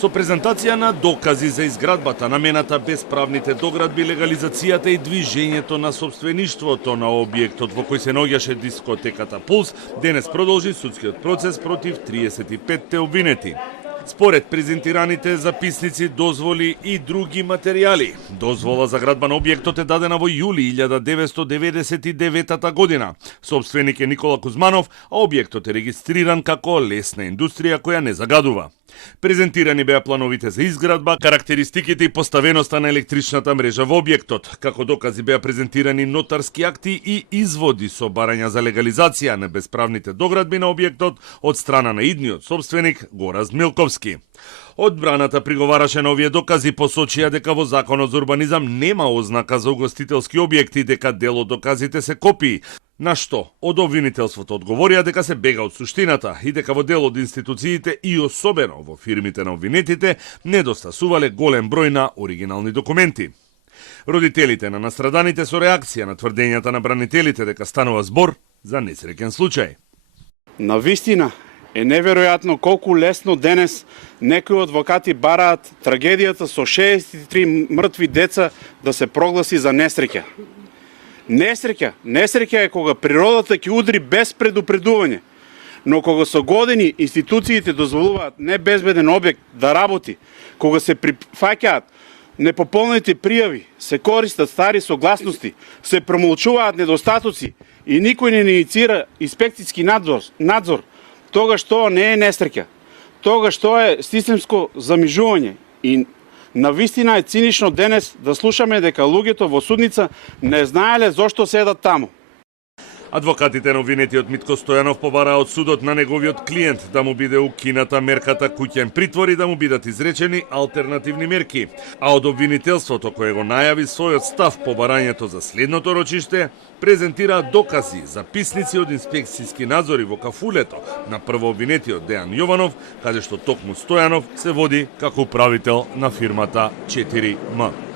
Со презентација на докази за изградбата, намената без правните доградби, легализацијата и движењето на собствеништвото на објектот во кој се наоѓаше дискотеката Пулс, денес продолжи судскиот процес против 35 обвинети. Според презентираните записници, дозволи и други материјали. Дозвола за градба на објектот е дадена во јули 1999 година. Собственик е Никола Кузманов, а објектот е регистриран како лесна индустрија која не загадува. Презентирани беа плановите за изградба, карактеристиките и поставеноста на електричната мрежа во објектот. Како докази беа презентирани нотарски акти и изводи со барања за легализација на бесправните доградби на објектот од страна на идниот собственик Горазд Милковски. Одбраната приговараше на овие докази, посочија дека во Законот за урбанизам нема ознака за угостителски објекти, дека дел од доказите се копии, на што од обвинителството одговорија дека се бега од суштината и дека во дел од институциите и особено во фирмите на обвинетите недостасувале голем број на оригинални документи. Родителите на настраданите со реакција на тврдењата на бранителите дека станува збор за несреќен случај. Навистина е неверојатно колку лесно денес некои адвокати бараат трагедијата со 63 мртви деца да се прогласи за несреќа. Несреќа е кога природата ќе удри без предупредување. Но кога со години институциите дозволуваат небезбеден објект да работи, кога се прифаќаат непополнети пријави, се користат стари согласности, се промолчуваат недостатоци и никој не инициира инспекцијски надзор, тогаш тоа не е несреќа. Тогаш тоа е системско замижување и навистина е цинично денес да слушаме дека луѓето во судница не знаеле зошто седат таму. Адвокатите на обвинетиот Митко Стојанов побараа од судот на неговиот клиент да му биде укината мерката куќен притвор и да му бидат изречени алтернативни мерки. А од обвинителството кое го најави својот став по барањето за следното рочиште, презентира докази, записници од инспекцијски надзори во кафулето на првообвинетиот Дејан Јованов, каде што токму Стојанов се води како управител на фирмата 4М.